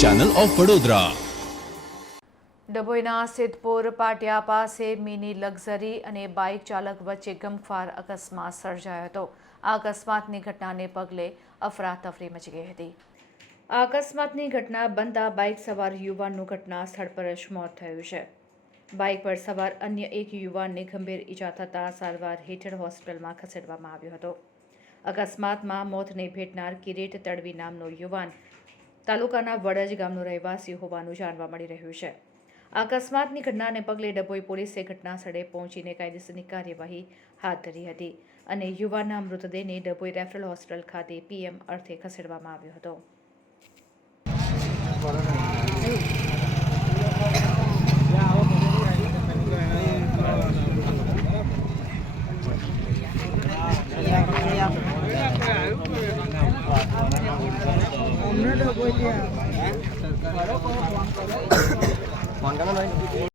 Channel of Vadodara ડભોઈના સિદ્ધપુર પાટિયા પાસે mini luxury અને બાઇક ચાલક વચ્ચે ગમખ્વાર અકસ્માત સર્જાયો હતો. આ અકસ્માતની ઘટનાને પગલે અફરાતફરી મચી ગઈ હતી. આ અકસ્માતની ઘટના બનતા બાઇક સવાર યુવાનનું ઘટના સ્થળ પર જ મોત થયું છે. બાઇક પર સવાર અન્ય એક યુવાનને ગંભીર ઈજા થતાં સારવાર હેઠળ હોસ્પિટલમાં ખસેડવામાં આવ્યો હતો. અકસ્માતમાં મોતને ભેટનાર કિરીટ તડવી નામનો યુવાન તાલુકાના વડજ ગામનો રહેવાસી હોવાનું જાણવા મળી રહ્યું છે. અકસ્માતની ઘટનાને પગલે ડભોઈ પોલીસે ઘટના સ્થળે પહોંચીને કાયદેસરની કાર્યવાહી હાથ ધરી હતી અને યુવાનના મૃતદેહને ડભોઈ રેફરલ હોસ્પિટલ ખાતે પીએમ અર્થે ખસેડવામાં આવ્યો હતો. ফোন কেন নয়